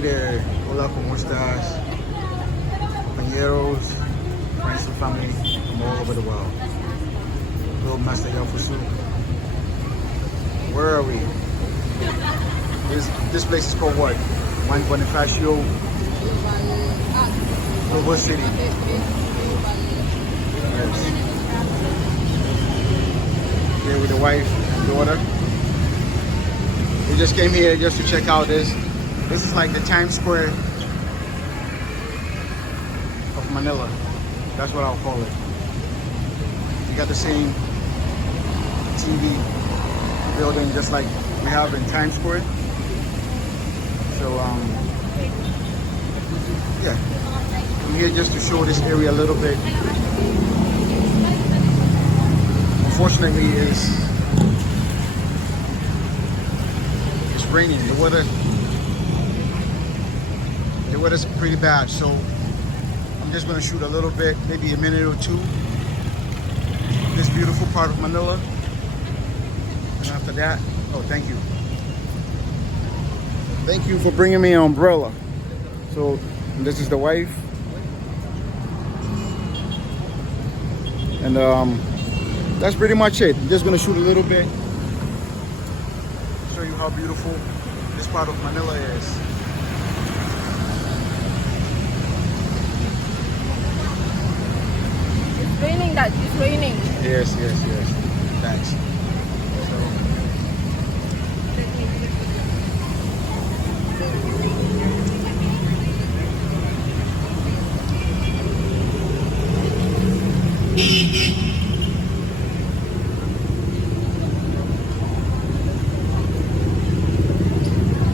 Hey there, hola, ¿cómo estás? Compañeros, friends and family from all over the world. Little Master Yafusu. Where are we? This place is called what? Bonifacio, Global City. Yes. Here with the wife and daughter. We just came here just to check out this. This is like the Times Square of Manila. That's what I'll call it. You got the same TV building just like we have in Times Square. So yeah, I'm here just to show this area a little bit. Unfortunately, it's raining. The weather's pretty bad, so I'm just gonna shoot a little bit, maybe a minute or two. This beautiful part of Manila, and after that, oh, thank you. Thank you for bringing me an umbrella. So this is the wife, and that's pretty much it. I'm just gonna shoot a little bit, show you how beautiful this part of Manila is. It's raining, Dad. It's raining. Yes. Thanks.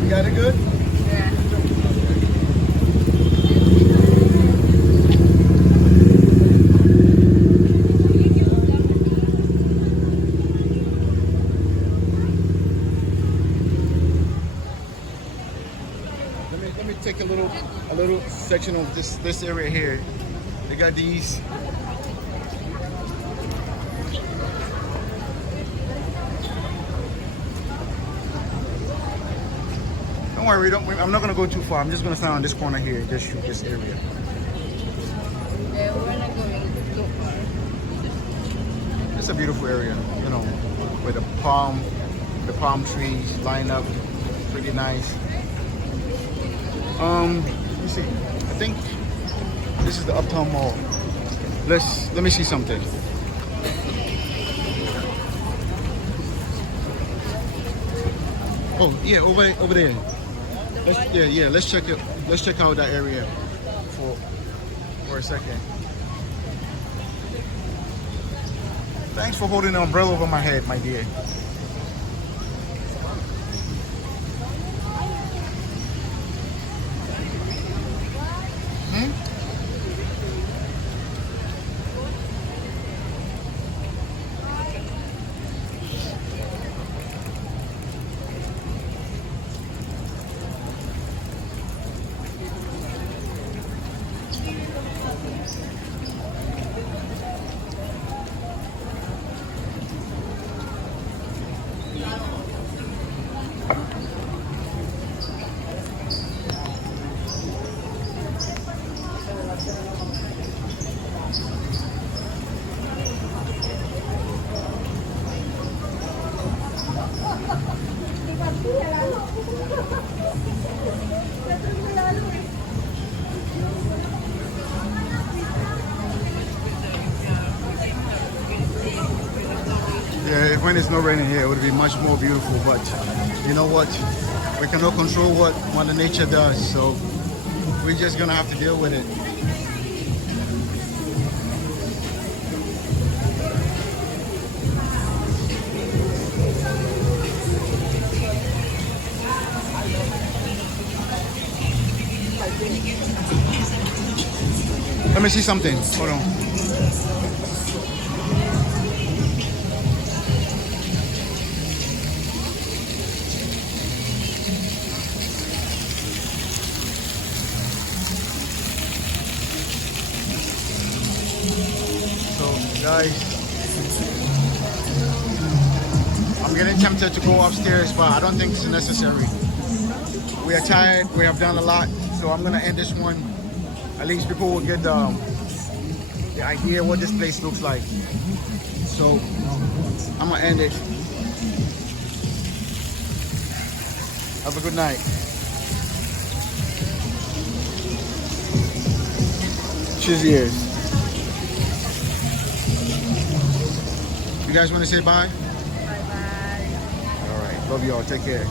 You got it good? Yeah. Let me take a little section of this area here. They got these. Don't worry, I'm not gonna go too far. I'm just gonna stand on this corner here and just shoot this area. Yeah, we're not going too far. It's a beautiful area, you know, where the palm trees line up. Pretty nice. Let me see. I think this is the Uptown Mall. Let me see something. Oh yeah, over there. Let's check it. Let's check out that area for a second. Thanks for holding the umbrella over my head, my dear. Yeah, when it's not raining here, it would be much more beautiful. But you know what? We cannot control what Mother Nature does, so we're just gonna have to deal with it. Let me see something. Hold on. Guys, I'm getting tempted to go upstairs, but I don't think it's necessary. We are tired. We have done a lot. So I'm gonna end this one. At least people will get the idea what this place looks like. So I'm gonna end it. Have a good night. Cheers. You guys want to say bye? Bye-bye. All right. Love y'all. Take care.